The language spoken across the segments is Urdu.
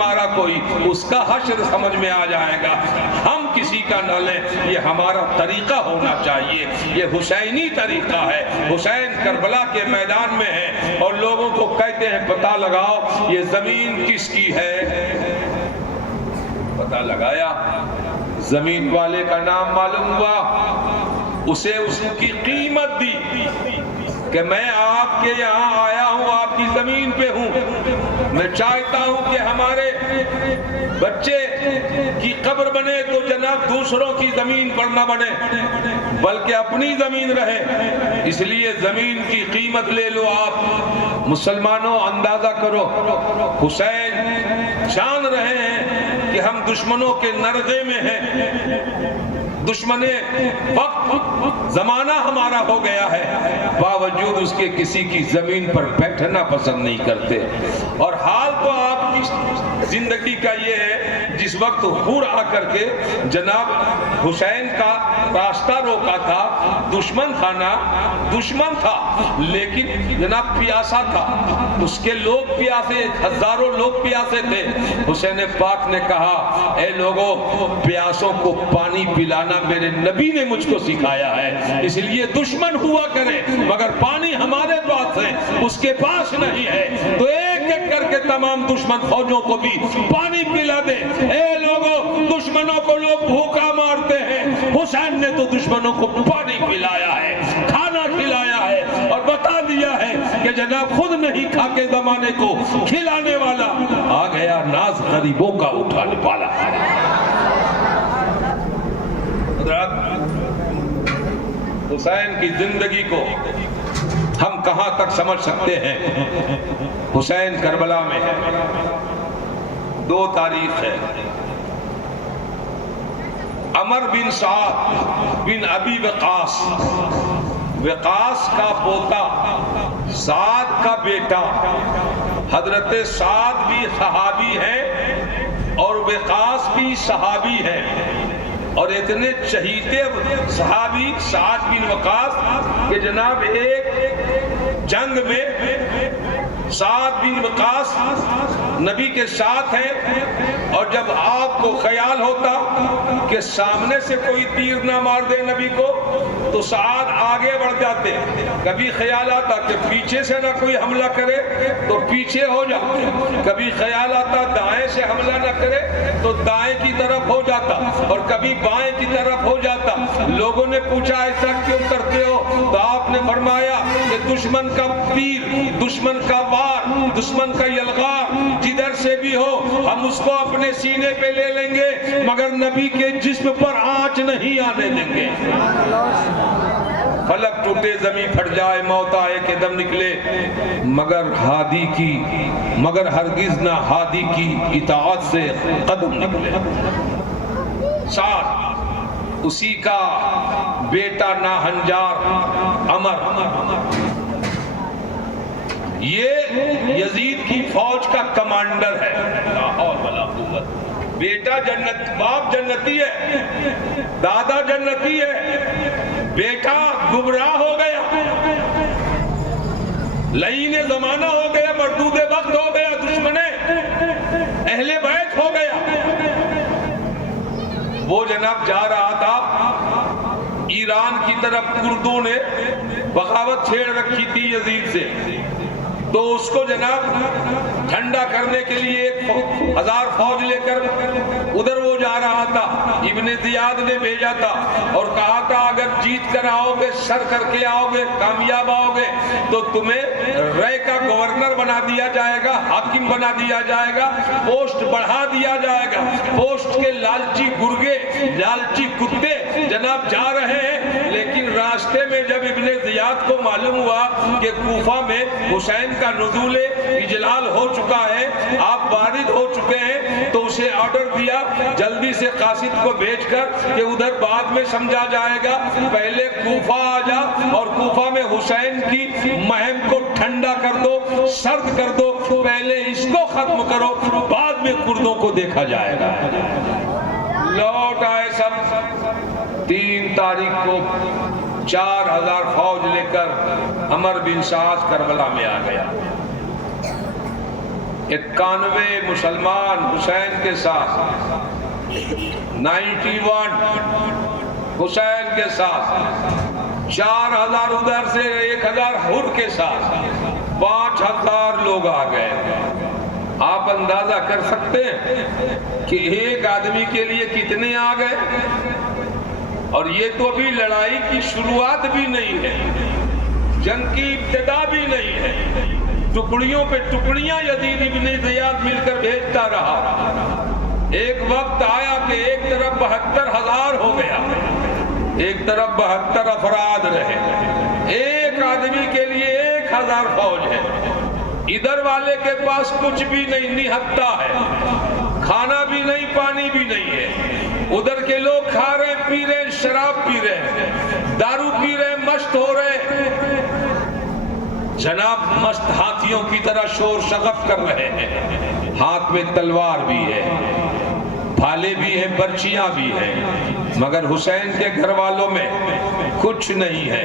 ہمارا کوئی، اس کا حشر سمجھ میں آ جائے گا، ہم کسی کا نہ لیں، یہ ہمارا طریقہ ہونا چاہیے، یہ حسینی طریقہ ہے۔ حسین کربلا کے میدان میں ہے اور لوگوں کو کہتے ہیں پتہ لگاؤ یہ زمین کس کی ہے۔ پتہ لگایا، زمین والے کا نام معلوم ہوا، اسے اس کی قیمت دی کہ میں آپ کے یہاں آیا ہوں، آپ کی زمین پہ ہوں، میں چاہتا ہوں کہ ہمارے بچے کی قبر بنے تو جناب دوسروں کی زمین پر نہ بنے بلکہ اپنی زمین رہے، اس لیے زمین کی قیمت لے لو آپ۔ مسلمانوں اندازہ کرو، حسین جان رہے ہیں کہ ہم دشمنوں کے نرغے میں ہیں، دشمن وقت زمانہ ہمارا ہو گیا ہے، باوجود اس کے کسی کی زمین پر بیٹھنا پسند نہیں کرتے۔ اور حال تو آپ کی زندگی کا یہ ہے، جس وقت حور آ کر کے جناب حسین کا راستہ روکا تھا، دشمن تھا نا، دشمن تھا لیکن جناب پیاسا تھا، اس کے لوگ پیاسے، ہزاروں لوگ پیاسے تھے۔ حسین پاک نے کہا اے لوگوں، پیاسوں کو پانی پلانا میرے نبی نے مجھ کو سکھایا ہے، اس لیے دشمن ہوا کرے مگر پانی ہمارے پاس ہے، اس کے پاس نہیں ہے، تو ایک ایک کر کے تمام دشمن فوجوں کو بھی پانی پلا دے۔ اے لوگوں، دشمنوں کو لوگ بھوکا مارتے ہیں، حسین نے تو دشمنوں کو پانی پلایا ہے، کھانا کھلایا ہے اور بتا دیا ہے کہ جناب خود نہیں کھا کے زمانے کو کھلانے والا آ گیا، ناز غریبوں کا اٹھانے والا۔ حسین کی زندگی کو ہم کہاں تک سمجھ سکتے ہیں؟ حسین کربلا میں ہے، 2 تاریخ ہے، عمر بن سعد بن ابی وقاص، وقاص کا پوتا، سعد کا بیٹا، حضرت سعد بھی صحابی ہیں اور وقاص بھی صحابی ہیں، اور اتنے چہیتے صحابی سعد بن وقاص کہ جناب ایک جنگ میں سعد بن وقاص نبی کے ساتھ ہیں، اور جب آپ کو خیال ہوتا کہ سامنے سے کوئی تیر نہ مار دے نبی کو تو سعد آگے بڑھ جاتے، کبھی خیال آتا کہ پیچھے سے نہ کوئی حملہ کرے تو پیچھے ہو جاتے، کبھی خیال آتا دائیں سے حملہ نہ کرے تو دائیں کی طرف ہو جاتا، اور کبھی بائیں کی طرف ہو جاتا۔ لوگوں نے پوچھا ایسا کیوں کرتے ہو؟ تو آپ نے فرمایا کہ دشمن کا تیر، دشمن کا وار، دشمن کا یلغار جدھر سے بھی ہو ہم اس کو اپنے سینے پہ لے لیں گے مگر نبی کے جسم پر آنچ نہیں آنے دیں گے۔ فلک ٹوٹے زمین پھٹ جائے، موت آئے کہ دم نکلے، مگر ہرگز نہ ہادی کی اطاعت سے قدم نکلے۔ سعد اسی کا بیٹا ناہنجار عمر، یہ یزید کی فوج کا کمانڈر ہے، بیٹا جنت، باپ جنتی ہے، دادا جنتی ہے، بیٹا گمراہ ہو گیا، لعین زمانہ ہو گیا، مردود وقت ہو گیا، دشمن اہل بیت ہو گیا۔ وہ جناب جا رہا تھا ایران کی طرف، کردوں نے بغاوت چھیڑ رکھی تھی یزید سے، تو اس کو جناب ٹھنڈا کرنے کے لیے 1000 فوج لے کر ادھر وہ جا رہا تھا، ابن زیاد نے بھیجا تھا اور کہا تھا اگر جیت کر آؤ گے، سر کر کے آؤ گے، کامیاب آؤ گے تو تمہیں رے کا گورنر بنا دیا جائے گا، حاکم بنا دیا جائے گا، پوسٹ بڑھا دیا جائے گا۔ پوسٹ کے لالچی گرگے، لالچی کتے جناب جا رہے ہیں، لیکن راستے میں جب ابن زیاد کو معلوم ہوا کہ کوفہ میں حسین کا نزول اجلال ہو چکا ہے، آپ وارد ہو چکے ہیں، تو اسے آرڈر دیا جلدی سے قاصد کو بھیج کر کہ ادھر بعد میں سمجھا جائے گا، پہلے کوفہ آ جا اور کوفہ میں حسین کی مہم کو ٹھنڈا کر دو، سرد کر دو، پہلے اس کو ختم کرو، بعد میں کردوں کو دیکھا جائے گا۔ لوٹ آئے سب، 3 تاریخ کو 4000 فوج لے کر عمر بن سعد کربلا میں آ گیا۔ 91 مسلمان حسین کے ساتھ، 91 حسین کے ساتھ، 4000 ادھر سے 1000 حر کے ساتھ 5000 لوگ آ گئے۔ آپ اندازہ کر سکتے ہیں کہ ایک آدمی کے لیے کتنے آ گئے؟ اور یہ تو ابھی لڑائی کی شروعات بھی نہیں ہے، جنگ کی ابتدا بھی نہیں ہے۔ ٹکڑیوں پہ ٹکڑیاں یزید ابن زیاد مل کر بھیجتا رہا۔ ایک وقت آیا کہ ایک طرف 72,000 ہو گیا، ایک طرف 72 افراد رہے۔ ایک آدمی کے لیے 1000 فوج ہے، ادھر والے کے پاس کچھ بھی نہیں، نہتا ہے، کھانا بھی نہیں، پانی بھی نہیں ہے۔ ادھر کے لوگ کھا رہے، پی رہے، شراب پی رہے، دارو پی رہے، مست ہو رہے، جناب مست ہاتھیوں کی طرح شور شغف کر رہے ہیں۔ ہاتھ میں تلوار بھی ہے، بھالے بھی ہیں، برچیاں بھی ہیں، مگر حسین کے گھر والوں میں کچھ نہیں ہے۔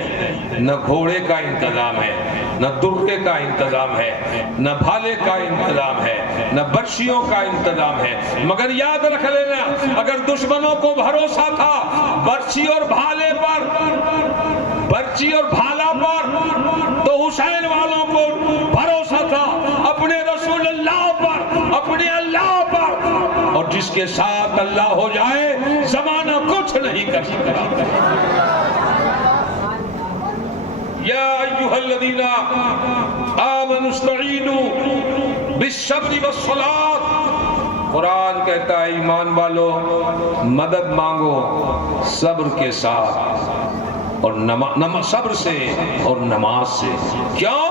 نہ گھوڑے کا انتظام ہے، نہ درے کا انتظام ہے، نہ بھالے کا انتظام ہے، نہ برچیوں کا انتظام ہے۔ مگر یاد رکھ لینا، اگر دشمنوں کو بھروسہ تھا برچی اور بھالے پر، برچی اور بھالا پر، تو حسین والوں کو بھروسہ تھا اپنے رسول اللہ پر، اپنے اللہ پر، اور جس کے ساتھ اللہ ہو جائے زمانہ کچھ نہیں کر سکتا۔ یا ایھا الذین آمنوا استعینوا بالصبر والصلاۃ، قرآن کہتا ہے ایمان والو مدد مانگو صبر کے ساتھ اور صبر سے اور نماز سے۔ کیوں؟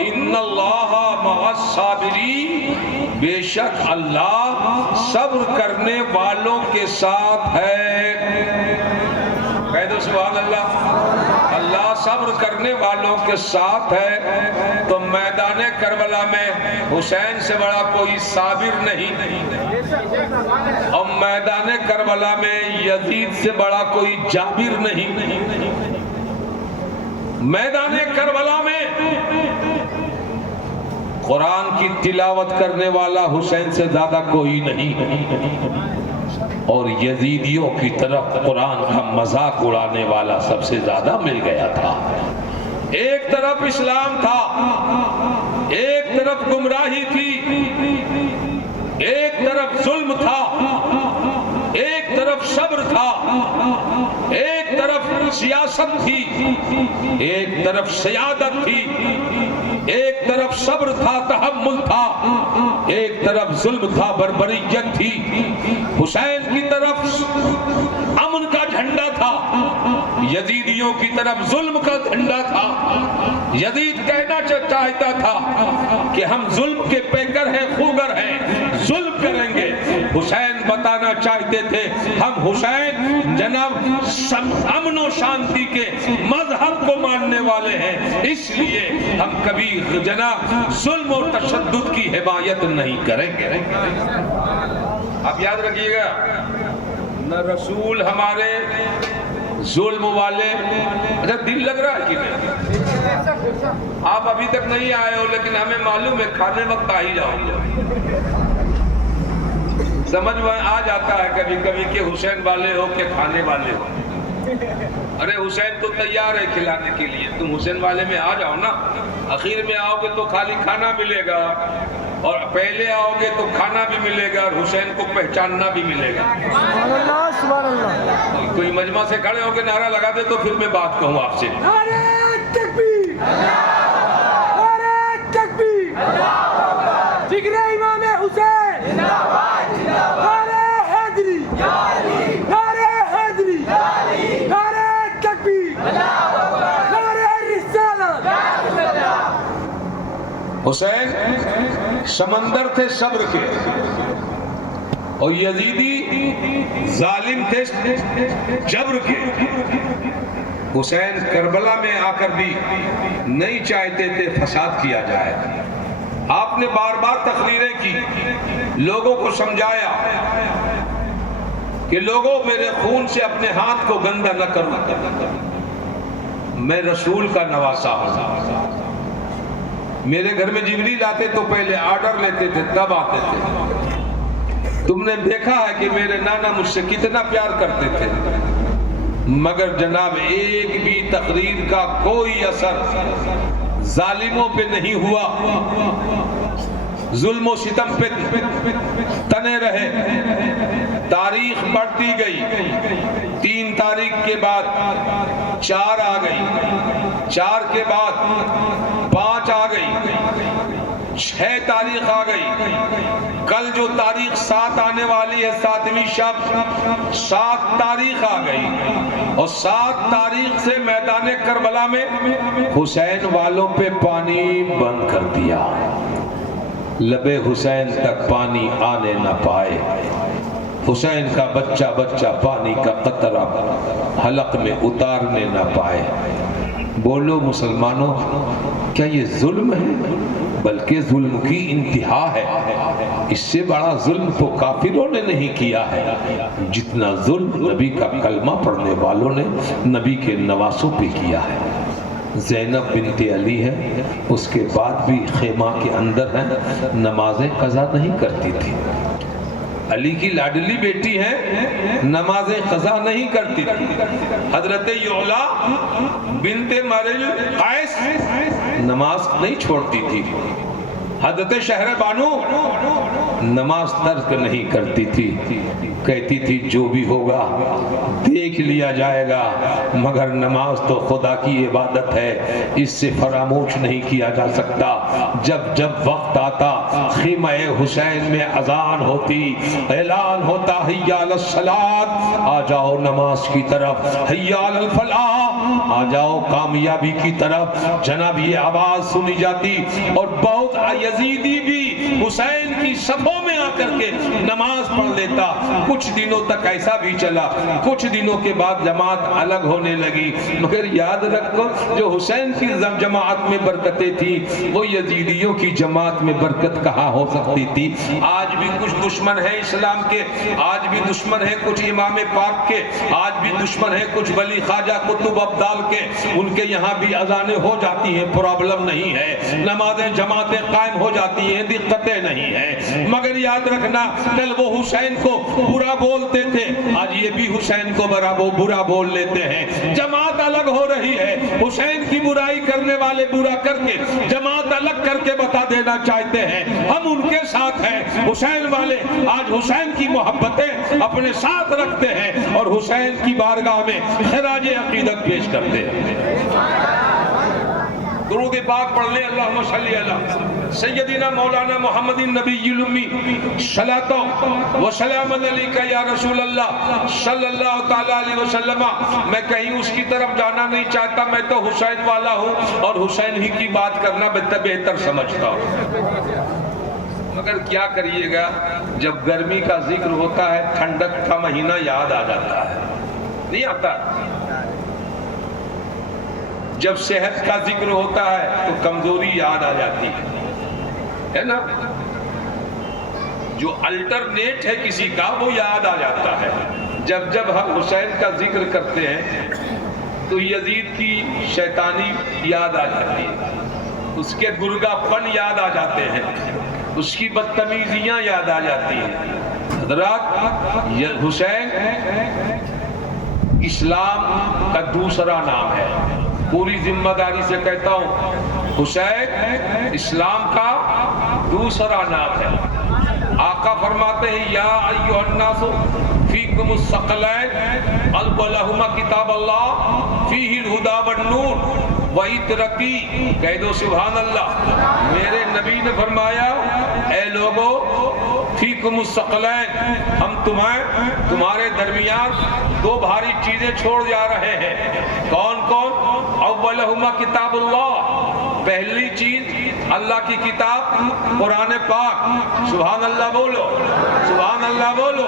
ان اللہ مع الصابرین، بے شک اللہ صبر کرنے والوں کے ساتھ ہے۔ کہہ دو سبحان اللہ۔ اللہ صبر کرنے والوں کے ساتھ ہے۔ تو میدان کربلا میں حسین سے بڑا کوئی صابر نہیں، اور میدان کربلا میں یزید سے بڑا کوئی جابر نہیں۔ میدان کربلا میں قرآن کی تلاوت کرنے والا حسین سے زیادہ کوئی نہیں، اور یزیدیوں کی طرف قرآن کا مذاق اڑانے والا سب سے زیادہ مل گیا تھا۔ ایک طرف اسلام تھا، ایک طرف گمراہی تھی، ایک طرف ظلم تھا، ایک طرف صبر تھا، ایک طرف سیاست تھی، ایک طرف سیادت تھی، ایک طرف صبر تھا، تحمل تھا، ایک طرف ظلم تھا، بربریت تھی۔ حسین کی طرف امن کا جھنڈا تھا، یزیدیوں کی طرف ظلم کا جھنڈا تھا۔ یزید کہنا چاہتا تھا کہ ہم ظلم کے پیکر ہیں، خوگر ہیں، ظلم کریں گے۔ حسین بتانا چاہتے تھے ہم حسین جناب امن و شانتی کے مذہب کو ماننے والے ہیں، اس لیے ہم کبھی جناب ظلم و تشدد کی حمایت نہیں کریں گے۔ آپ یاد رکھیے گا، نہ رسول ہمارے ظلم والے، اچھا دل لگ رہا ہے کہ نہیں؟ آپ ابھی تک نہیں آئے ہو لیکن ہمیں معلوم ہے کھانے وقت آ ہی جاؤں گے۔ سمجھ میں آ جاتا ہے کبھی کبھی کہ حسین والے ہو کہ کھانے والے ہو۔ ارے حسین تو تیار ہے کھلانے کے لیے، تم حسین والے میں آ جاؤ نا۔ اخیر میں آؤ گے تو خالی کھانا ملے گا، اور پہلے آؤ گے تو کھانا بھی ملے گا اور حسین کو پہچاننا بھی ملے گا۔ سبحان اللہ، سبحان اللہ۔ کوئی مجمع سے کھڑے ہو کے نعرہ لگا دے تو پھر میں بات کہوں آپ سے۔ نعرہ تکبیر، نعرہ تکبیر، جگر امام حسین، نعرہ حیدری، نعرہ حیدری، نعرہ تکبیر، نعرہ رسالت۔ حسین سمندر تھے صبر کے، اور یزیدی ظالم تھے جبر کے۔ حسین کربلا میں آ کر بھی نہیں چاہتے تھے فساد کیا جائے۔ آپ نے بار بار تقریریں کی، لوگوں کو سمجھایا کہ لوگوں میرے خون سے اپنے ہاتھ کو گندا نہ کرو، میں رسول کا نواسا ہوں۔ میرے گھر میں جبریل آتے تو پہلے آرڈر لیتے تھے تب آتے تھے. تم نے دیکھا ہے کہ میرے نانا مجھ سے کتنا پیار کرتے تھے، مگر جناب ایک بھی تقریر کا کوئی اثر ظالموں پہ نہیں ہوا، ظلم و ستم پہ تنے رہے. تاریخ بڑھتی گئی، 3 تاریخ کے بعد 4 آ گئی، 4 کے بعد 5 آ گئی، 6 تاریخ آ گئی. کل جو تاریخ 7 آنے والی ہے 7ویں شب، 7 تاریخ آ گئی. اور 7 تاریخ سے میدان کربلا میں حسین والوں پہ پانی بند کر دیا، لبے حسین تک پانی آنے نہ پائے. حسین کا بچہ بچہ پانی کا قطرہ حلق میں اتارنے نہ پائے. بولو مسلمانوں، کیا یہ ظلم ہے؟ بلکہ ظلم کی انتہا ہے. اس سے بڑا ظلم تو کافروں نے نہیں کیا ہے جتنا ظلم نبی کا کلمہ پڑھنے والوں نے نبی کے نواسوں پہ کیا ہے. زینب بنت علی ہے، اس کے بعد بھی خیمہ کے اندر ہیں، نمازیں قضا نہیں کرتی تھی. علی کی لاڈلی بیٹی ہے، نمازیں قضا نہیں کرتی تھی. حضرت یعلا بنت مرل قیس نماز نہیں چھوڑتی تھی. حضرت شہر بانو نماز ترک نہیں کرتی تھی، کہتی تھی جو بھی ہوگا دیکھ لیا جائے گا، مگر نماز تو خدا کی عبادت ہے، اس سے فراموش نہیں کیا جا سکتا. جب جب وقت آتا خیمہ حسین میں اذان ہوتی، اعلان ہوتا حی علی الصلاۃ، آ جاؤ نماز کی طرف، حی علی الفلاح، آ جاؤ کامیابی کی طرف. جناب یہ آواز سنی جاتی اور بہت یزیدی بھی حسین کی صفوں میں آ کر کے نماز پڑھ لیتا. کچھ دنوں تک ایسا بھی چلا، کچھ دنوں کے بعد جماعت الگ ہونے لگی. مگر یاد رکھو جو حسین کی جماعت میں برکتیں تھی وہ یزیدیوں کی جماعت میں برکت کہاں ہو سکتی تھی. آج بھی کچھ دشمن ہیں اسلام کے، آج بھی دشمن ہیں کچھ امام پاک کے، آج بھی دشمن ہیں کچھ ولی خواجہ قطب ابدال کے. ان کے یہاں بھی اذانیں ہو جاتی ہیں، پرابلم نہیں ہے، نمازیں جماعتیں قائم ہو جاتی ہیں، دقتیں نہیں ہیں. مگر یاد رکھنا کل وہ حسین کو برا بولتے تھے، آج یہ بھی حسین کو برا بول لیتے ہیں. جماعت الگ ہو رہی ہے، حسین کی برائی کرنے والے برا کر کے جماعت الگ کر کے بتا دینا چاہتے ہیں ہم ان کے ساتھ ہیں. حسین والے آج حسین کی محبتیں اپنے ساتھ رکھتے ہیں اور حسین کی بارگاہ میں خراج عقیدت پیش کرتے ہیں. درود پاک پڑھ لیں. اللہم صلی علی سیدنا مولانا محمد النبی الامی صلاۃ و سلام علیک یا رسول اللہ صلی اللہ تعالی علیہ وسلم. میں کہیں اس کی طرف جانا نہیں چاہتا، میں تو حسین والا ہوں اور حسین ہی کی بات کرنا بہتر سمجھتا ہوں. مگر کیا کریے گا، جب گرمی کا ذکر ہوتا ہے ٹھنڈک کا مہینہ یاد آ جاتا ہے، نہیں آتا. جب صحت کا ذکر ہوتا ہے تو کمزوری یاد آ جاتی ہے نا. جو الٹرنیٹ ہے کسی کا وہ یاد آ جاتا ہے. جب جب ہم حسین کا ذکر کرتے ہیں تو یزید کی شیطانی یاد آ جاتی ہے، اس کے گرگا پن یاد آ جاتے ہیں، اس کی بدتمیزیاں یاد آ جاتی ہیں. حضرات حسین اسلام کا دوسرا نام ہے. پوری ذمہ داری سے کہتا ہوں حسین اسلام کا دوسرا نام ہے. آقا فرماتے ہیں یا ایھا الناس فیکم الثقلین الہما کتاب اللہ فیہ الہدی والنور وعطرتی. کہہ دو سبحان اللہ. میرے نبی نے فرمایا اے لوگو فیکم الثقلین، ہم تمہارے درمیان 2 بھاری چیزیں چھوڑ جا رہے ہیں. کون کون؟ اولہما کتاب اللہ، پہلی چیز اللہ کی کتاب قرآن پاک. سبحان اللہ بولو، سبحان اللہ بولو.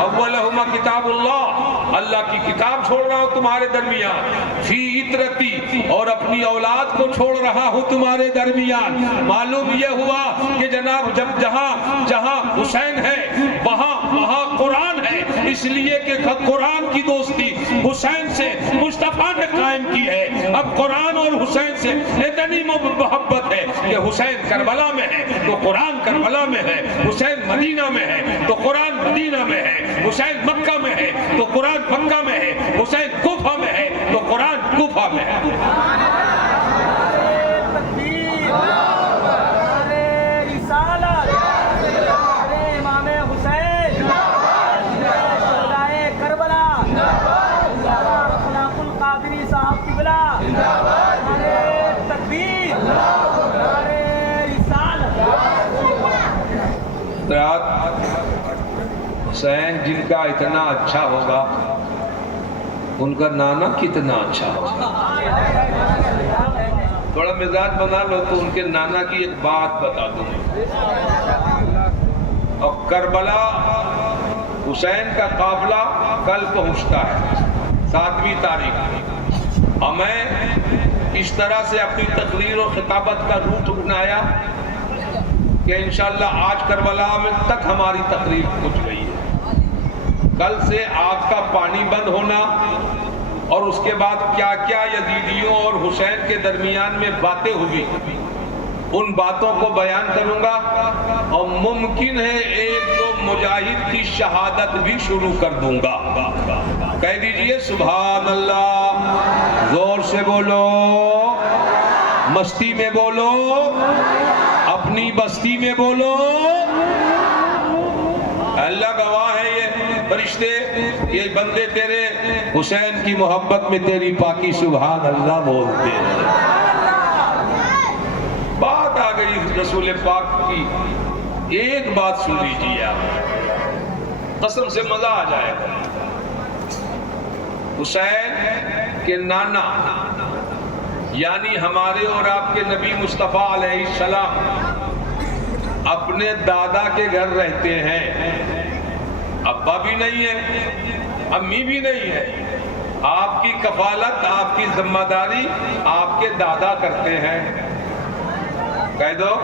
اولہما کتاب اللہ، اللہ کی کتاب چھوڑ رہا ہوں تمہارے درمیان. فی عطرتی، اور اپنی اولاد کو چھوڑ رہا ہوں تمہارے درمیان. معلوم یہ ہوا کہ جناب جب جہاں حسین ہے وہاں قرآن ہے. ہے، اس لیے کہ قرآن کی دوستی حسین سے مصطفیٰ نے قائم کی ہے۔ اب قرآن اور حسین سے اتنی محبت ہے کہ حسین کربلا میں ہے تو قرآن کربلا میں ہے، حسین مدینہ میں ہے تو قرآن مدینہ میں ہے، حسین مکہ میں ہے تو قرآن مکہ میں ہے، حسین کوفہ میں ہے تو قرآن کوفہ میں ہے۔ حسین جن کا اتنا اچھا ہوگا ان کا نانا کتنا اچھا ہوگا۔ تھوڑا مزاج بنا لو تو ان کے نانا کی ایک بات بتا دوں۔ اور کربلا حسین کا قافلہ کل پہنچتا ہے 7ویں تاریخ، اور میں اس طرح سے اپنی تقریر و خطابت کا روٹ اپنایا کہ انشاءاللہ آج کربلا میں تک ہماری تقریر پہنچ گئی ہے۔ کل سے آگ کا پانی بند ہونا اور اس کے بعد کیا کیا یزیدیوں اور حسین کے درمیان میں باتیں ہوئی، ان باتوں کو بیان کروں گا، اور ممکن ہے ایک دو مجاہد کی شہادت بھی شروع کر دوں گا۔ کہہ دیجئے سبحان اللہ، زور سے بولو، مستی میں بولو، اپنی بستی میں بولو۔ اللہ گواہ ہے، یہ فرشتے، یہ بندے تیرے حسین کی محبت میں تیری پاکی سبحان اللہ بولتے ہیں۔ بات آ گئی رسول پاک کی، ایک بات سن لیجیے آپ، قسم سے مزہ آ جائے گا۔ حسین کے نانا یعنی ہمارے اور آپ کے نبی مصطفیٰ علیہ السلام اپنے دادا کے گھر رہتے ہیں، ابا بھی نہیں ہے، امی بھی نہیں ہے، آپ کی کفالت، آپ کی ذمہ داری آپ کے دادا کرتے ہیں۔ کہہ دو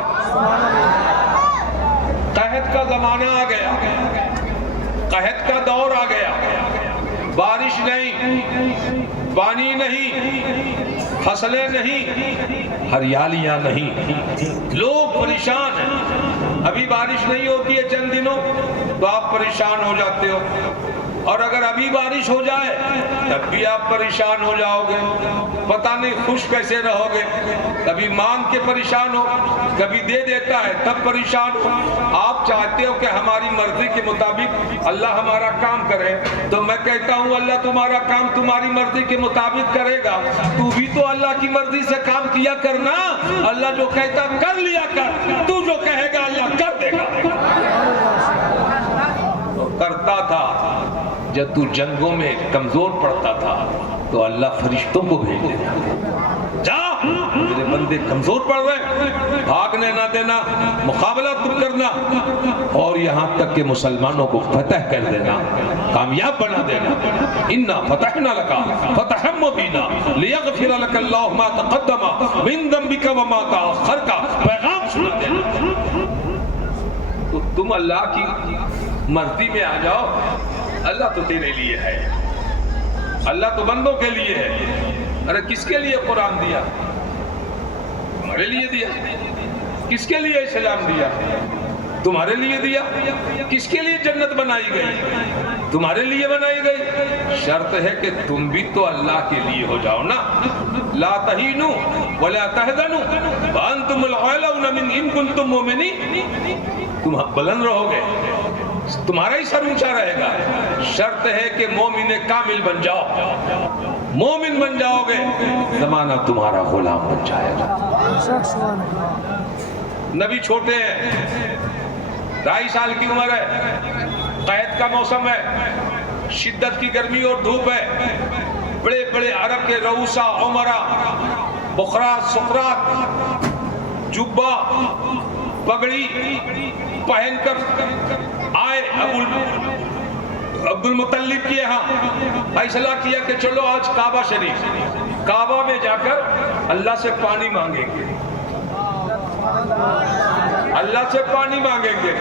قحط کا زمانہ آ گیا، قحط کا دور آ گیا، بارش نہیں، پانی نہیں، فصلیں نہیں، ہریالیاں نہیں، لوگ پریشان ہیں۔ ابھی بارش نہیں ہوتی ہے چند دنوں تو آپ پریشان ہو جاتے ہو، اور اگر ابھی بارش ہو جائے تب بھی آپ پریشان ہو جاؤ گے، پتہ نہیں خوش کیسے رہو گے، کبھی مانگ کے پریشان ہو، کبھی دے دیتا ہے تب پریشان ہو۔ آپ چاہتے ہو کہ ہماری مرضی کے مطابق اللہ ہمارا کام کرے، تو میں کہتا ہوں اللہ تمہارا کام تمہاری مرضی کے مطابق کرے گا، تو بھی تو اللہ کی مرضی سے کام کیا کرنا۔ اللہ جو کہتا کر لیا کر، تو جو کہے گا اللہ کر دے گا۔ کرتا تھا جب تو جنگوں میں کمزور پڑتا تھا تو اللہ فرشتوں کو بھیج دیتا، جا میرے بندے کمزور پڑ رہے، بھاگنے نہ دینا، مقابلہ تم کرنا، اور یہاں تک کہ مسلمانوں کو فتح کر دینا، کامیاب بنا دینا۔ انا فتحنا لك فتحا مبینا لیغفر لك اللہ ما تقدم من ذنبك وما تأخر کا پیغام سنا دینا۔ تو تم اللہ کی مرضی میں آ جاؤ، اللہ تو تیرے لیے ہے، اللہ تو بندوں کے لیے ہے۔ ارے کس کے لیے قرآن دیا؟ تمہارے لیے دیا۔ کس کے لیے اسلام دیا؟ تمہارے لیے دیا۔ کس کے لیے جنت بنائی گئی؟ تمہارے لیے بنائی گئی۔ شرط ہے کہ تم بھی تو اللہ کے لیے ہو جاؤ نا۔ لا تہینوا ولا تحزنوا وانتم الاعلون ان کنتم مؤمنین۔ تم بلند رہو گے، تمہارا ہی سر اونچا رہے گا۔ شرط ہے کہ مومن کامل بن جاؤ، مومن بن جاؤ گے، زمانہ تمہارا غلام بن جائے گا۔ نبی چھوٹے ہیں، 2.5 سال کی عمر ہے، قحط کا موسم ہے، شدت کی گرمی اور دھوپ ہے، بڑے بڑے عرب کے رؤسا عمرا بخرات سقرات جبہ پگڑی پہن کر آئے عبد المطلب کے یہاں، فیصلہ کیا کہ چلو آج کعبہ شریف، کعبہ میں جا کر اللہ سے پانی مانگیں گے، اللہ سے پانی مانگیں گے۔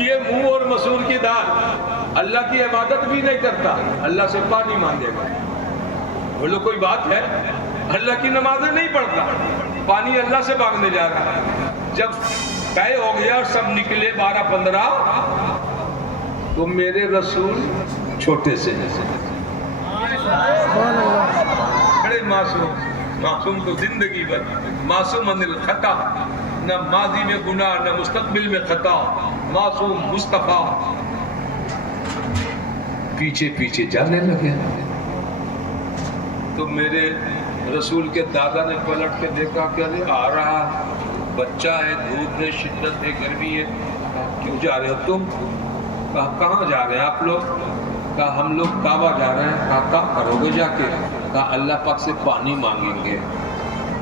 یہ منہ اور مسور کی دال اللہ کی عبادت بھی نہیں کرتا، اللہ سے پانی مانگے گا۔ بولو کوئی بات ہے؟ اللہ کی نمازیں نہیں پڑھتا، پانی اللہ سے مانگنے جا رہا ہے۔ جب طے ہو گیا اور سب نکلے 12-15، تو میرے رسول چھوٹے سے بڑے معصوم تو زندگی بھر معصوم عن الخطا، نہ ماضی میں گناہ نہ مستقبل میں خطا، معصوم مصطفیٰ پیچھے پیچھے جانے لگے۔ تو میرے رسول کے دادا نے پلٹ کے دیکھا کہ ارے آ رہا بچہ ہے، دھوپ ہے، شدت ہے، گرمی ہے، کیوں جا رہے ہو تم؟ کہا کہاں جا رہے ہیں آپ لوگ؟ کہا ہم لوگ کعبہ جا رہے ہیں۔ کہا کہاں کرو گے جا کے؟ کہا اللہ پاک سے پانی مانگیں گے۔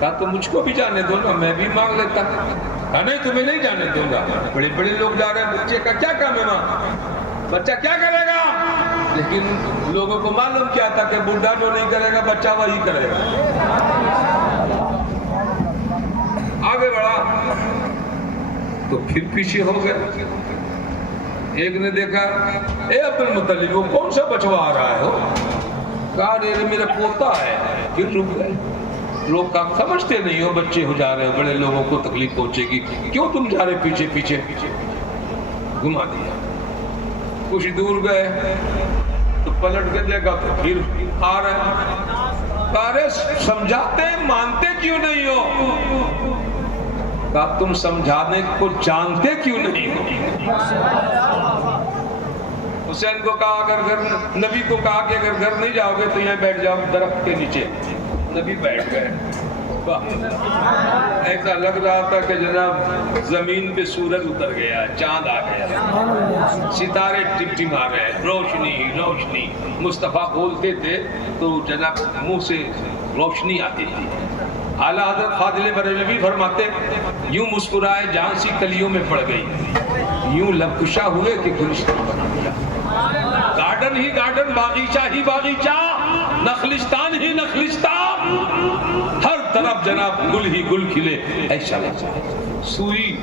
کہا تو مجھ کو بھی جانے دو نا، میں بھی مانگ لیتا۔ کہا نہیں تمہیں نہیں جانے دوں گا، بڑے بڑے لوگ جا رہے ہیں، بچے کا کیا کام ہے وہاں؟ بچہ کیا کرے گا؟ لیکن لوگوں کو معلوم کیا تھا کہ بڈھا جو نہیں کرے گا بچہ وہی کرے گا۔ آگے بڑھا تو پھر پیچھے ہو گئے۔ ایک نے دیکھا اے عبد المطلب وہ کون سا بچوا آ رہا ہے؟ کہا ارے میرا پوتا ہے۔ پھر رک گئے۔ لوگ کہا سمجھتے نہیں ہو، بچے ہو جا رہے ہو، بڑے لوگوں کو تکلیف پہنچے گی، کیوں تم جا رہے پیچھے پیچھے؟ گھما دیا۔ کچھ دور گئے تو پلٹ کے دیکھا تو پھر آ رہے۔ ارے سمجھاتے مانتے کیوں نہیں ہو؟ کہا تم سمجھانے کو جانتے کیوں نہیں ہو؟ حسین کو کہا اگر نبی کو کہا کہ اگر گھر نہیں جاؤ گے تو یہاں بیٹھ جاؤ درخت کے نیچے۔ نبی بیٹھ گئے۔ ایسا لگ رہا تھا کہ جناب زمین پہ سورج اتر گیا، چاند آ گیا، ستارے ٹمٹما رہے، روشنی ہی روشنی۔ مصطفیٰ بولتے تھے تو جناب منہ سے روشنی آتی تھی۔ اعلیٰ حضرت فاضل بریلوی فرماتے یوں مسکرائے جان سی کلیوں میں پڑ گئی، یوں لب کشا ہوئے کہ گلشن بنا دیا۔ گارڈن ہی گارڈن، باغیچہ ہی باغیچہ، نخلستان ہی نخلستان، ہر طرف جناب گل ہی گل کھلے ایسا لگتا ہے۔ سوئی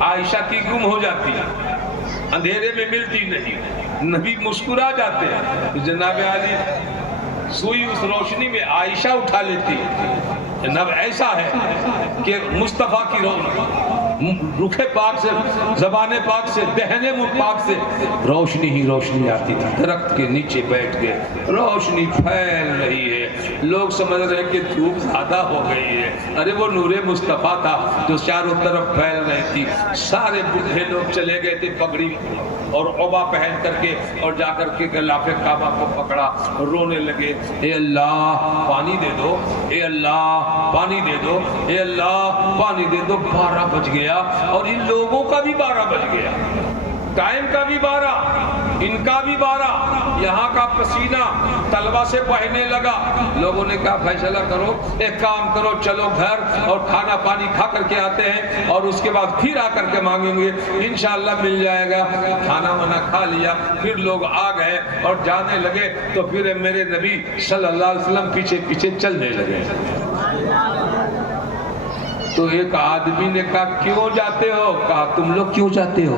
عائشہ کی گم ہو جاتی، اندھیرے میں ملتی نہیں، نبی مسکرا جاتے ہیں، جناب علی سوئی اس روشنی میں عائشہ اٹھا لیتی ہے۔ جناب ایسا ہے کہ مصطفیٰ کی رخ پاک سے، زبان پاک سے، دہنے منہ پاک سے روشنی ہی روشنی آتی تھی۔ درخت کے نیچے بیٹھ گئے، روشنی پھیل رہی ہے، لوگ سمجھ رہے کہ دھوپ زیادہ ہو گئی ہے، ارے وہ نور مصطفیٰ تھا جو چاروں طرف پھیل رہی تھی۔ سارے بوڑھے لوگ چلے گئے تھے پگڑی اور عبا پہن کر کے، اور جا کر کے غلاف کعبہ کو پکڑا، رونے لگے، اے اللہ پانی دے دو، اے اللہ پانی دے دو، اے اللہ پانی دے دو۔ 12 بج گیا اور ان لوگوں کا بھی 12 بج گیا، ٹائم کا بھی 12، ان کا بھی 12، یہاں کا پسینہ طلبہ سے بہنے لگا۔ لوگوں نے کہا فیصلہ کرو، ایک کام کرو، چلو گھر اور کھانا پانی کھا کر کے آتے ہیں اور اس کے بعد پھر آ کر کے مانگیں گے، انشاءاللہ مل جائے گا۔ کھانا وانا کھا لیا، پھر لوگ آ گئے اور جانے لگے تو پھر میرے نبی صلی اللہ علیہ وسلم پیچھے پیچھے چلنے لگے۔ تو ایک آدمی نے کہا کیوں جاتے ہو؟ کہا تم لوگ کیوں جاتے ہو؟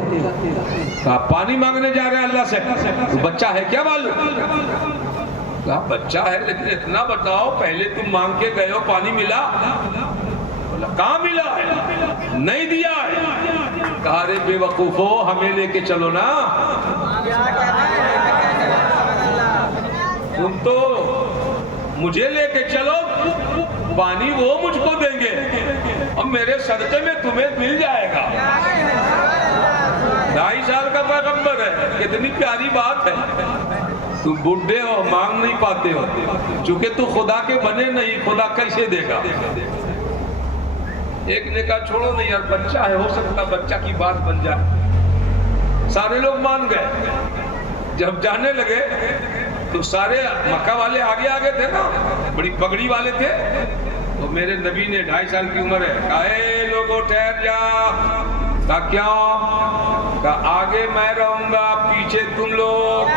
کہا پانی مانگنے جا رہے ہیں اللہ سے۔ تو بچہ ہے کیا معلوم؟ کہا بچہ ہے لیکن اتنا بتاؤ پہلے تم مانگ کے گئے ہو پانی ملا؟ بولا کہاں ملا ہے؟ نہیں دیا ہے۔ کہا ارے بے وقوفو ہمیں لے کے چلو نا، تم تو مجھے لے کے چلو، پانی وہ مجھ کو دیں گے اور میرے صدقے میں تمہیں مل جائے گا۔ 2.5 سال کا پیغمبر ہے، کتنی پیاری بات ہے۔ تم بڈھے ہو، مانگ نہیں پاتے ہو، چونکہ تو خدا کے بنے نہیں، خدا کیسے دے گا؟ ایک نے کہا چھوڑو نہیں یار، بچہ ہے، ہو سکتا بچہ کی بات بن جائے۔ سارے لوگ مان گئے۔ جب جانے لگے تو سارے مکہ والے آگے آگے تھے نا، بڑی پگڑی والے تھے، تو میرے نبی نے 2.5 سال کی عمر ہے، کہا اے لوگوں ٹھہر جا۔ کہا کیوں؟ کہا آگے میں رہوں گا، پیچھے تم لوگ۔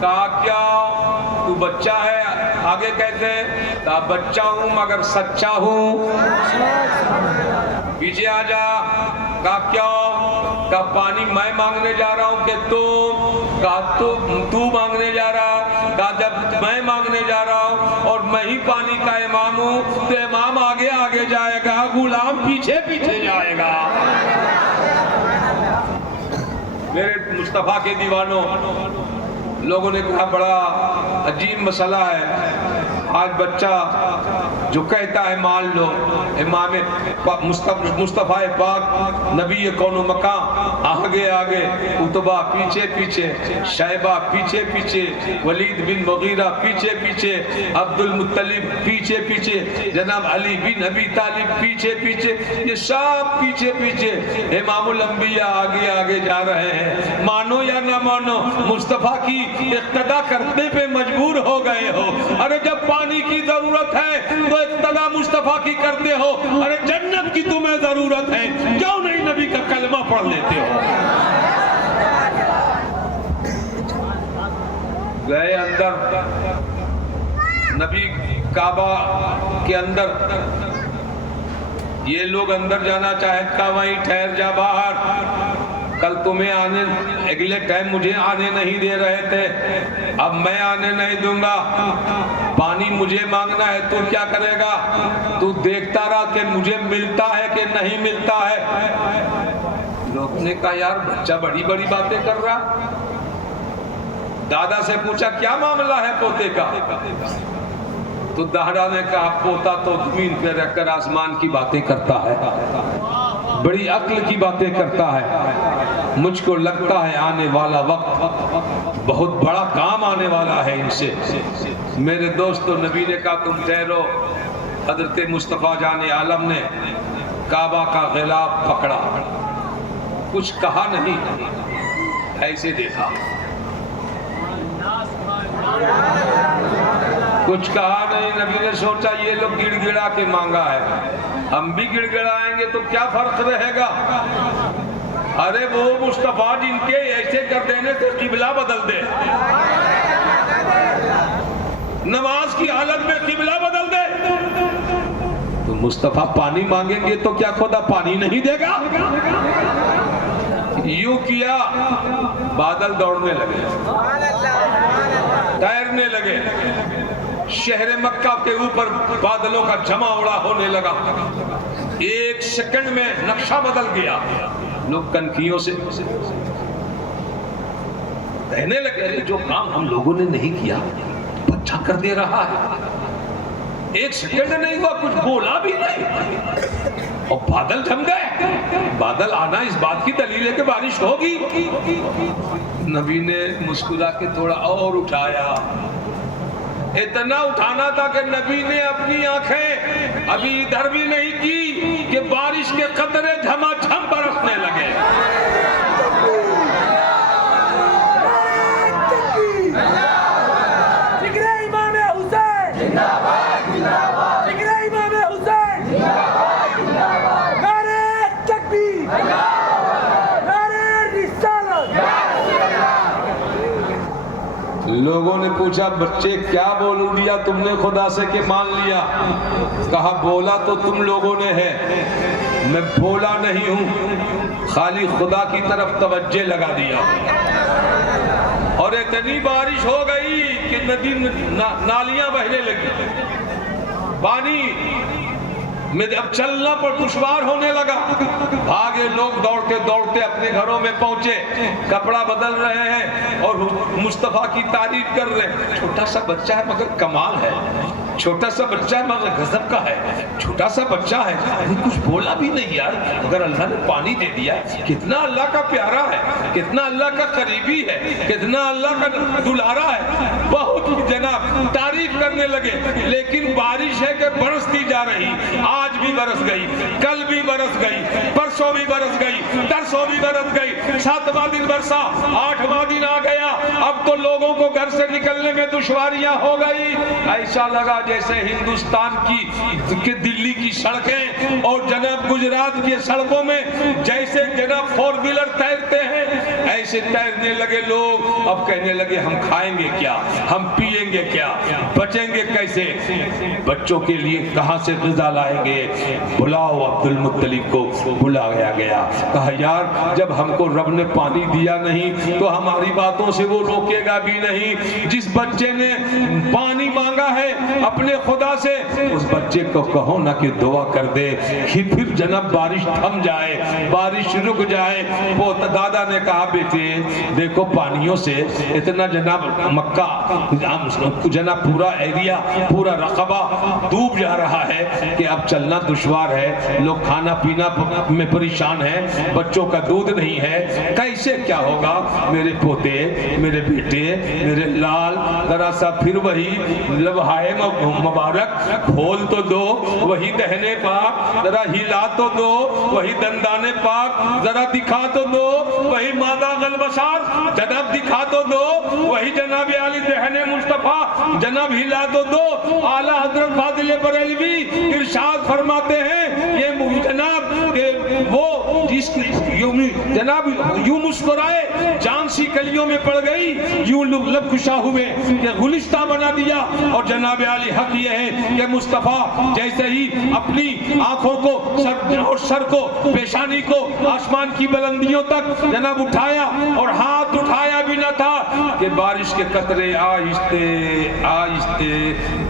کہا کیا تو بچہ ہے آگے کہتے ہیں؟ کہا بچہ ہوں مگر سچا ہوں۔ پیچھے آ جا. کہا کیا؟ کہا پانی میں مانگنے جا رہا ہوں کہ تم؟ کہا تو مانگنے جا رہا؟ کہا جب میں مانگنے جا رہا ہوں اور میں ہی پانی کا امام ہوں تو امام آگے آگے جائے گا، غلام پیچھے پیچھے جائے گا. میرے مصطفیٰ کے دیوانوں، لوگوں نے کہا بڑا عجیب مسئلہ ہے. آج بچہ جو کہتا ہے مان لو، امام مصطفیٰ پاک نبی کون و مکان آگے آگے، عتبہ پیچھے پیچھے، شیبہ پیچھے پیچھے، ولید بن مغیرہ پیچھے پیچھے، عبد المطلب پیچھے پیچھے، جناب علی بن ابی طالب پیچھے پیچھے، یہ سب پیچھے پیچھے. امام الانبیاء آگے آگے جا رہے ہیں. مانو یا نہ مانو، مصطفیٰ کی اقتدا کرنے پہ مجبور ہو گئے ہو. ارے جب پانی کی ضرورت ہے تو اقتدا مصطفیٰ کی کرتے ہو. ارے جنت کی تمہیں ضرورت ہے، کیوں نہیں نبی کا کلمہ پڑھ لیتے ہو؟ گئے اندر، نبی کعبہ کے اندر. یہ لوگ اندر جانا چاہت کا وہیں ٹھہر جا باہر، کل تمہیں آنے، اگلے ٹائم مجھے آنے نہیں دے رہے تھے، اب میں آنے نہیں دوں گا. پانی مجھے مانگنا ہے، تو کیا کرے گا؟ تو دیکھتا رہا کہ مجھے ملتا ہے کہ نہیں ملتا ہے. لوگ نے کہا یار بچہ بڑی بڑی باتیں کر رہا. دادا سے پوچھا کیا معاملہ ہے پوتے کا؟ تو دادا نے کہا پوتا تو زمین پہ رہ کر آسمان کی باتیں کرتا ہے، بڑی عقل کی باتیں کرتا ہے. مجھ کو لگتا ہے آنے والا وقت بہت بڑا کام آنے والا ہے ان سے. میرے دوستو، نبی نے کہا تم ٹھہرو. حضرت مصطفیٰ جان عالم نے کعبہ کا غلاف پکڑا، کچھ کہا نہیں، ایسے دیکھا، کچھ کہا نہیں. نبی نے سوچا یہ لوگ گڑ گڑا کے مانگا ہے، ہم بھی گڑ گڑائیں گے تو کیا فرق رہے گا؟ ارے وہ مصطفیٰ جن کے ایسے کر دینے سے قبلہ بدل دے، نماز کی حالت میں قبلہ بدل دے، تو مصطفیٰ پانی مانگیں گے تو کیا خدا پانی نہیں دے گا؟ یوں کیا، بادل دوڑنے لگے، تیرنے لگے. شہر مکہ کے اوپر بادلوں کا جمع اڑا ہونے لگا. ایک سیکنڈ میں نقشہ بدل گیا. لوگ کنکھیوں سے کہنے لگے جو کام ہم لوگوں نے نہیں کیا بچہ کر دے رہا ہے. ایک سیکنڈ نہیں ہوا، کچھ بولا بھی نہیں اور بادل جم گئے. بادل آنا اس بات کی دلیل ہے کہ بارش ہوگی. نبی نے مسکرا کے تھوڑا اور اٹھایا. اتنا اٹھانا تھا کہ نبی نے اپنی آنکھیں ابھی ادھر بھی نہیں کی کہ بارش کے قطرے جھما جھم برسنے لگے. لوگوں نے پوچھا بچے کیا بول دیا تم نے خدا سے کہ مان لیا؟ کہا بولا تو تم لوگوں نے ہے، میں بولا نہیں ہوں، خالی خدا کی طرف توجہ لگا دیا. اور اتنی بارش ہو گئی کہ ندی نالیاں بہنے لگی، پانی میں اب چلنا پر دشوار ہونے لگا. بھاگے لوگ دوڑتے دوڑتے اپنے گھروں میں پہنچے، کپڑا بدل رہے ہیں اور مصطفیٰ کی تعریف کر رہے ہیں. چھوٹا سا بچہ ہے مگر کمال ہے، چھوٹا سا بچہ ہے مگر غضب کا ہے، چھوٹا سا بچہ ہے کچھ بولا بھی نہیں یار، اگر اللہ نے پانی دے دیا. کتنا اللہ کا پیارا ہے، کتنا اللہ کا قریبی ہے، کتنا اللہ کا دلارا ہے. بہت جناب تعریف کرنے لگے. لیکن بارش ہے کہ برستی جا رہی، آج بھی برس گئی، کل بھی برس گئی، پرسوں بھی برس گئی، ترسوں بھی برس گئی. 7واں دن برسا، 8واں دن آ گیا. اب تو لوگوں کو گھر سے نکلنے میں دشواریاں ہو گئی. ایسا لگا جیسے ہندوستان کی دلی کی سڑکیں اور جناب گجرات کی سڑکوں میں جیسے جناب 4 ویلر تیرتے ہیں، ایسے ایسے تیرنے لگے لوگ، اب کہنے لگے ہم کھائیں گے کیا، ہم پیئیں گے کیا، بچیں گے کیسے، بچوں کے لیے کہاں سے غذا لائیں گے؟ بلاؤ عبد المطلب کو بلایا گیا، کہا یار جب ہم کو رب نے پانی دیا نہیں تو ہماری باتوں سے وہ روکے گا بھی نہیں، جس بچے نے پانی مانگا ہے اپنے خدا سے اس بچے کو کہو نا کہ دعا کر دے کہ پھر جناب بارش تھم جائے، بارش رک جائے۔ وہ دادا نے کہا بیٹے دیکھو پانیوں سے اتنا جناب مکہ جناب پورا ایریا پورا رقبہ ڈوب جا رہا ہے کہ اب چلنا دشوار ہے، لوگ کھانا پینا میں پریشان ہیں، بچوں کا دودھ نہیں ہے، کیسے کیا ہوگا؟ میرے پوتے، میرے بیٹے، میرے لال، ذرا سا پھر وہی لبہائے مبارک کھول تو دو، وہی دہنے پاک ذرا ہلا تو دو، وہی دندانے پاک ذرا دکھا تو دو، وہی مادہ غلبسار جناب دکھا تو دو، وہی جناب علی دہنے مصطفیٰ جناب ہلا تو دو۔ اعلیٰ حضرت فاضل بریلوی ارشاد فرماتے ہیں یہ جناب کہ وہ جس جناب یوں مسکرائے جان سی کلیوں میں پڑ گئی، یوں لب کشا ہوئے کہ گلستہ بنا دیا۔ اور جناب علی حق یہ ہے کہ مصطفیٰ جیسے ہی اپنی آنکھوں کو اور سر کو پیشانی کو آسمان کی بلندیوں تک جناب اٹھایا اور ہاتھ اٹھایا بھی نہ تھا کہ بارش کے قطرے آہستے آہستے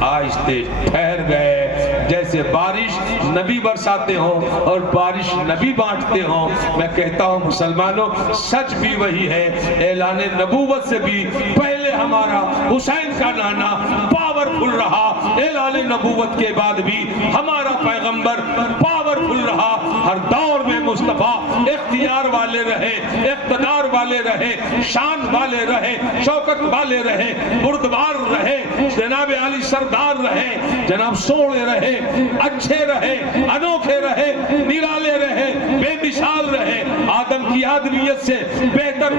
آہستے ٹھہر گئے، جیسے بارش نبی برساتے ہوں اور بارش نبی بانٹتے ہوں۔ میں کہتا ہوں مسلمانوں سچ بھی وہی ہے، اعلان نبوت سے بھی پہلے ہمارا حسین کا نانا پاورفل رہا، اعلان نبوت کے بعد بھی ہمارا پیغمبر پاورفل رہا۔ ہر دور میں مصطفیٰ اختیار والے رہے، اقتدار والے رہے، شان والے رہے، شوکت والے رہے، بردبار رہے، جناب علی سردار رہے، جناب سوڑے رہے، اچھے رہے، انوکھے رہے، نرالے رہے، بے مثال رہے، آدم کی آدمیت سے بہتر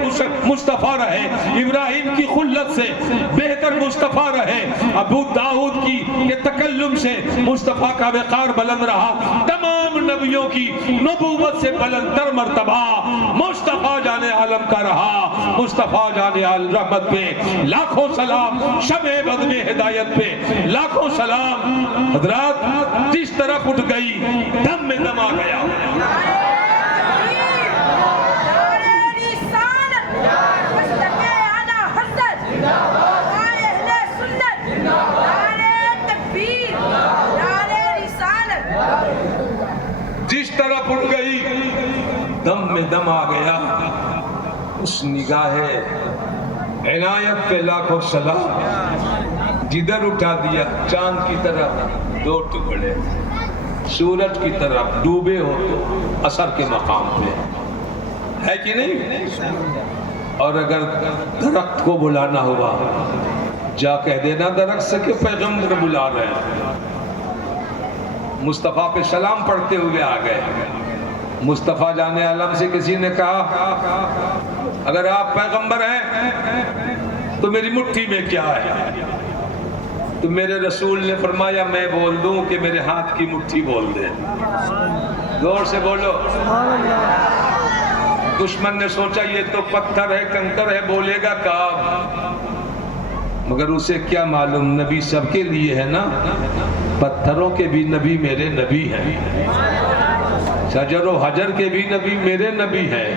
مصطفیٰ رہے، ابراہیم کی خلت سے بہتر مصطفیٰ رہے، ابو داؤد کی کے تکلم سے مصطفیٰ کا وقار بلند رہا، تمام نبیوں کی نبوت سے بلند تر مرتبہ مصطفیٰ جان عالم کا رہا۔ مصطفیٰ جان عالم رحمت پہ لاکھوں سلام، شمع بد میں ہدایت پہ لاکھوں سلام۔ حضرات جس طرف اٹھ گئی دم میں دم آ گیا۔ جس طرف اٹھ گئی دم میں دم آ گیا۔ اس نگاہ عنایت پہ لاکھوں سلام، جدھر اٹھا دیا چاند کی طرف دو ٹکڑے، سورج کی طرف ڈوبے ہو تو اثر کے مقام پہ ہے کہ نہیں؟ اور اگر درخت کو بلانا ہوا جا کہہ دینا درخت سے کہ پیغمبر بلا رہے ہیں، مصطفیٰ پہ سلام پڑھتے ہوئے آ گئے۔ مصطفیٰ جان عالم سے کسی نے کہا اگر آپ پیغمبر ہیں تو میری مٹھی میں کیا ہے؟ تو میرے رسول نے فرمایا میں بول دوں کہ میرے ہاتھ کی مٹھی بول دے۔ زور سے بولو۔ دشمن نے سوچا یہ تو پتھر ہے، کنکر ہے، بولے گا کہاں؟ مگر اسے کیا معلوم نبی سب کے لیے ہے نا، پتھروں کے بھی نبی میرے نبی ہیں، شجر و حجر کے بھی نبی میرے نبی ہیں،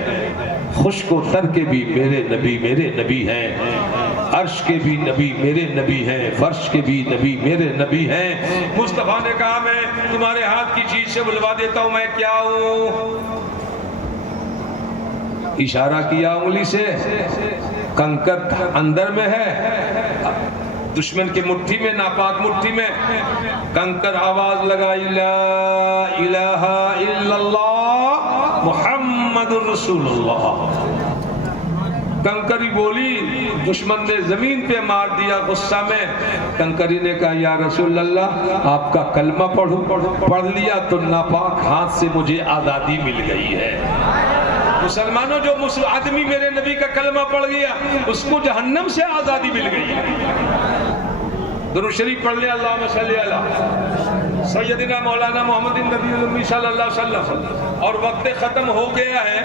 خشک و تر کے بھی میرے نبی ہیں، عرش کے بھی نبی میرے نبی ہیں، فرش کے بھی نبی میرے نبی ہیں۔ مصطفیٰ نے کہا میں تمہارے ہاتھ کی چیز سے بلوا دیتا ہوں میں کیا ہوں؟ اشارہ کیا انگلی سے، کنکر اندر میں ہے، دشمن کے مٹھی میں، ناپاک مٹھی میں، کنکر آواز لگائی لا الہ الا اللہ محمد رسول اللہ، کنکری بولی، دشمن نے زمین پہ مار دیا غصہ میں۔ کنکری نے کہا یا رسول اللہ آپ کا کلمہ پڑھ لیا تو ناپاک ہاتھ سے مجھے آزادی مل گئی ہے۔ مسلمانوں جو آدمی میرے نبی کا کلمہ پڑھ گیا اس کو جہنم سے آزادی مل گئی۔ درود شریف پڑھ لے اللہم صلی علی سیدنا مولانا محمد نبی الامی صلی اللہ علیہ وسلم۔ اور وقت ختم ہو گیا ہے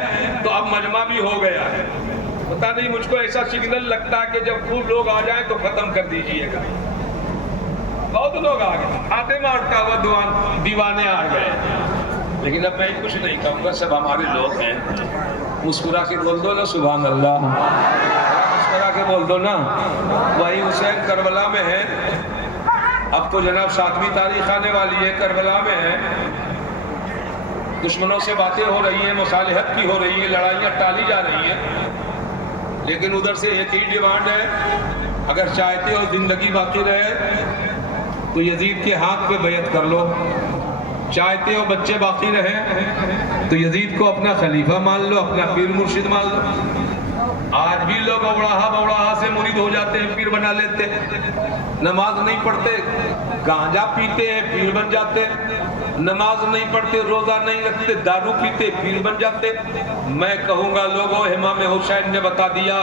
تو اب مجمع بھی ہو گیا ہے، پتہ نہیں مجھ کو ایسا سگنل لگتا ہے کہ جب خوب لوگ آ جائیں تو ختم کر دیجئے گا. بہت لوگ آ گئے, خاتمہ اٹکا ہوا دیوانے آ گئے, لیکن اب میں کچھ نہیں کہوں گا, سب ہمارے لوگ ہیں. مسکرا کے بول دو نا سبحان اللہ, مسکرا کے بول دو نا. وہی حسین کربلا میں ہے, اب تو جناب 7ویں تاریخ آنے والی ہے, کربلا میں ہے. دشمنوں سے باتیں ہو رہی ہیں, مصالحت کی ہو رہی ہے, لڑائیاں ٹالی جا رہی ہیں, لیکن ادھر سے ایک ہی ڈیمانڈ ہے, اگر چاہتے ہو زندگی باقی رہے تو یزید کے ہاتھ پہ بیعت کر لو, چاہتے ہو بچے باقی رہیں تو یزید کو اپنا خلیفہ مان لو, اپنا پیر مرشد مان لو. آج بھی لوگ اوڑاہا سے مرید ہو جاتے ہیں, پیر بنا لیتے, نماز نہیں پڑھتے, گانجا پیتے ہیں, پیر بن جاتے, نماز نہیں پڑھتے, روزہ نہیں رکھتے, دارو پیتے, پیر بن جاتے. میں کہوں گا لوگوں, امام حسین نے بتا دیا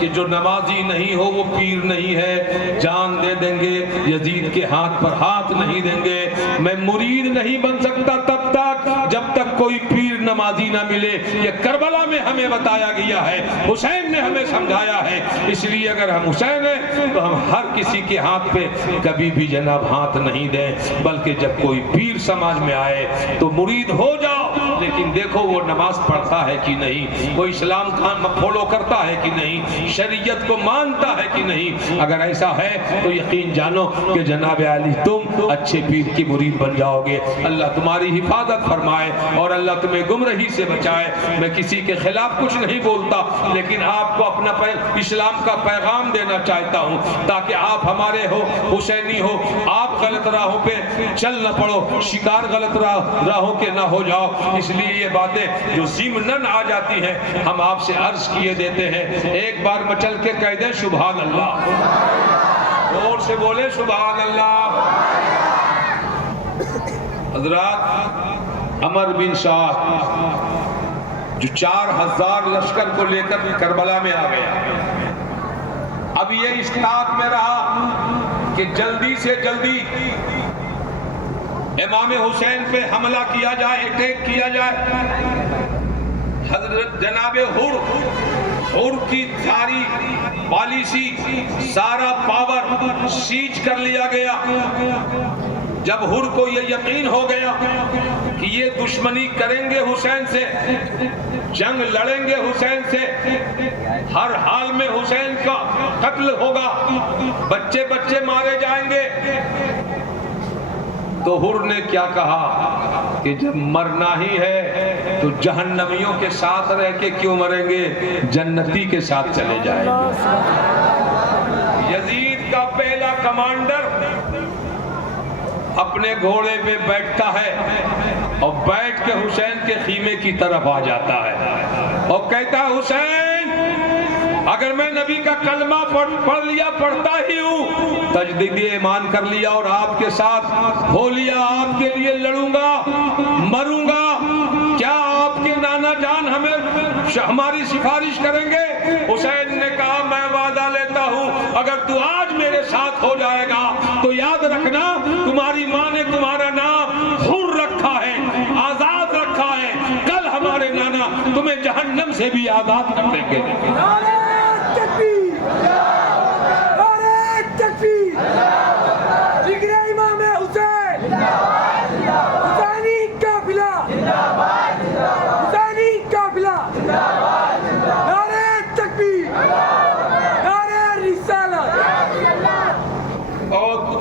کہ جو نمازی نہیں ہو وہ پیر نہیں ہے, جان دے دیں گے, یزید کے ہاتھ پر ہاتھ نہیں دیں گے. میں مرید نہیں بن سکتا تب تک جب تک کوئی پیر نمازی نہ ملے. یہ کربلا میں ہمیں بتایا گیا ہے, حسین نے ہمیں سمجھایا ہے. اس لیے اگر ہم حسین ہیں تو ہم ہر کسی کے ہاتھ پہ کبھی بھی جناب ہاتھ نہیں دیں, بلکہ جب کوئی پیر سماج میں آئے تو مرید ہو جاؤ, لیکن دیکھو وہ نماز پڑھتا ہے کہ نہیں, وہ اسلام کا فالو کرتا ہے کہ نہیں, شریعت کو مانتا ہے کہ نہیں. اگر ایسا ہے تو یقین جانو کہ جناب علی تم اچھے پیر کی مرید بن جاؤ گے. اللہ تمہاری حفاظت فرمائے اور اللہ تمہیں گمراہی سے بچائے. میں کسی کے خلاف کچھ نہیں بولتا, لیکن آپ کو اپنا اسلام کا پیغام دینا چاہتا ہوں تاکہ آپ ہمارے ہو, حسینی ہو, آپ غلط راہوں پہ چل نہ پڑو, شکار غلط راہوں کے نہ ہو جاؤ. اس لیے یہ باتیں جو ضمناً آ جاتی ہیں ہم آپ سے عرض کیے دیتے ہیں. ایک بار مچل کے کہہ دیں سبحان اللہ, زور سے بولے سبحان اللہ. حضرات, عمر بن سعد جو 4000 لشکر کو لے کر کربلا میں آ گیا, اب یہ اشتاق میں رہا کہ جلدی سے جلدی امام حسین پہ حملہ کیا جائے, اٹیک کیا جائے. حضرت جناب حر کی ساری پالیسی, سارا پاور سیج کر لیا گیا. جب حر کو یہ یقین ہو گیا کہ یہ دشمنی کریں گے حسین سے, جنگ لڑیں گے حسین سے, ہر حال میں حسین کا قتل ہوگا, بچے بچے مارے جائیں گے, تو حر نے کیا کہا کہ جب مرنا ہی ہے تو جہنمیوں کے ساتھ رہ کے کیوں مریں گے, جنتی کے ساتھ چلے جائیں گے. یزید کا پہلا کمانڈر اپنے گھوڑے پہ بیٹھتا ہے اور بیٹھ کے حسین کے خیمے کی طرف آ جاتا ہے اور کہتا ہے حسین, اگر میں نبی کا کلمہ پڑھ لیا, پڑھتا ہی ہوں, تجدید ایمان کر لیا اور آپ کے ساتھ ہو لیا, آپ کے لیے لڑوں گا, مروں گا, کیا آپ کے نانا جان ہماری سفارش کریں گے؟ حسین نے کہا میں وعدہ لیتا ہوں اگر تو آج میرے ساتھ ہو جائے گا تو یاد رکھنا تمہاری ماں نے تمہارا نام حر رکھا ہے, آزاد رکھا ہے, کل ہمارے نانا تمہیں جہنم سے بھی آزاد کر دیں گے.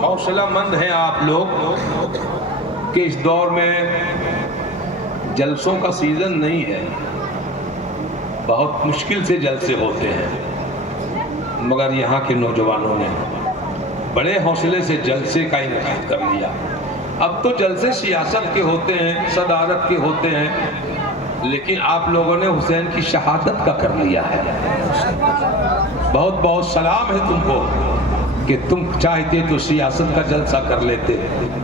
حوصلہ مند ہیں آپ لوگ کہ اس دور میں جلسوں کا سیزن نہیں ہے, بہت مشکل سے جلسے ہوتے ہیں, مگر یہاں کے نوجوانوں نے بڑے حوصلے سے جلسے کا انعقاد کر لیا. اب تو جلسے سیاست کے ہوتے ہیں, صدارت کے ہوتے ہیں, لیکن آپ لوگوں نے حسین کی شہادت کا کر لیا ہے. بہت بہت سلام ہے تم کو کہ تم چاہتے تو سیاست کا جلسہ کر لیتے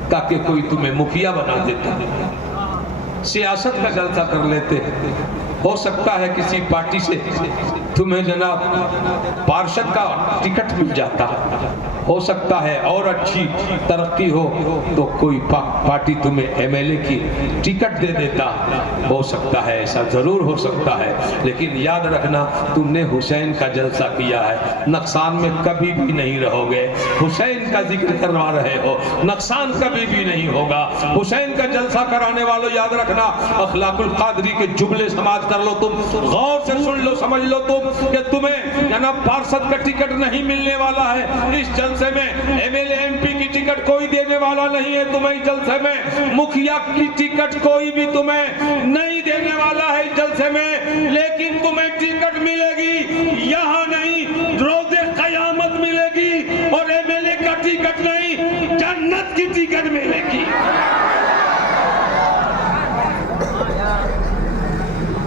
تاکہ کوئی تمہیں مکھیا بنا دیتا, سیاست کا جلسہ کر لیتے, ہو سکتا ہے کسی پارٹی سے تمہیں جناب پارشد کا ٹکٹ مل جاتا. ہو سکتا ہے اور اچھی ترقی ہو تو کوئی پارٹی تمہیں ایم ایل اے کی ٹکٹ دے دیتا، ہو سکتا ہے، ایسا ضرور ہو سکتا ہے، لیکن یاد رکھنا تم نے حسین کا جلسہ کیا ہے، نقصان میں کبھی بھی نہیں رہو گے، حسین کا ذکر کروا رہے ہو، نقصان کبھی بھی نہیں ہوگا۔ حسین کا جلسہ کرانے والوں یاد رکھنا، اخلاق القادری کے جملے سماعت کر لو، تم غور سے سن لو، سمجھ لو تم کہ تمہیں جناب پارشد کا ٹکٹ نہیں ملنے والا ہے اس جلسے میں، ایم ایل اے ایم پی کی ٹکٹ کوئی دینے والا نہیں ہے تمہیں اس جلسے میں، مکھیا کی ٹکٹ کوئی بھی تمہیں نہیں دینے والا ہے اس جلسے میں، لیکن تمہیں ٹکٹ ملے گی یہاں نہیں، روز قیامت ملے گی، اور ایم ایل اے کا ٹکٹ نہیں، جنت کی ٹکٹ ملے گی۔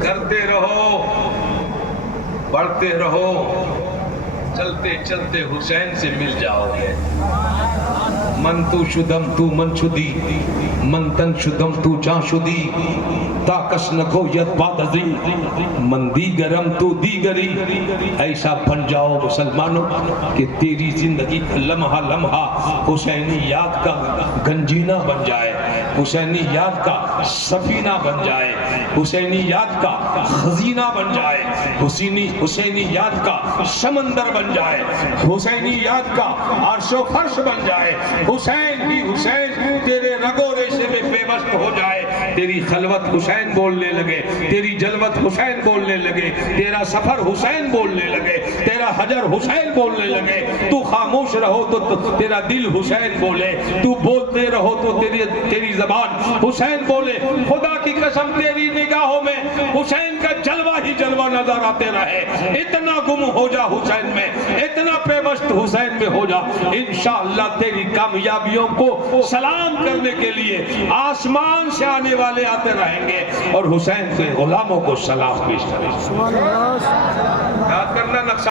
کرتے رہو، بڑھتے رہو، چلتے چلتے حسین سے مل جاؤ گے۔ من تو شدم تو من شدی، من تن شدم تو جان شدی، تاکش نگو ید باد ازی، من دیگرم تو دیگری۔ ایسا بن جاؤ مسلمانوں کہ تیری زندگی کا لمحہ لمحہ حسینی یاد کا گنجینہ بن جائے، حسینی یاد کا سفینہ بن جائے، حسینی یاد کا خزینہ بن جائے، حسینی یاد کا سمندر بن جائے، حسینی یاد کا عرش و فرش بن جائے، حسین ہی حسین تیرے رگو ریشے میں پیوست ہو جائے، تیری خلوت حسین بولنے لگے، تیری جلوت حسین بولنے لگے، تیرا سفر حسین بولنے لگے، تیرا حجر حسین بولنے لگے، تو خاموش رہو تو تیرا دل حسین بولے، تو بولتے رہو تو تیری زبان حسین بولے۔ خدا کی قسم تیری نگاہوں میں حسین کا جلوہ ہی جلوہ نظر آتے رہے، اتنا گم ہو جا حسین میں، اتنا پیوست حسین میں ہو جا، انشاءاللہ تیری کامیابیوں کو سلام کرنے کے لیے آسمان سے آنے والے آتے رہیں گے اور حسین کے غلاموں کو سلام پیش کریں گے۔ یاد کرنا نقشہ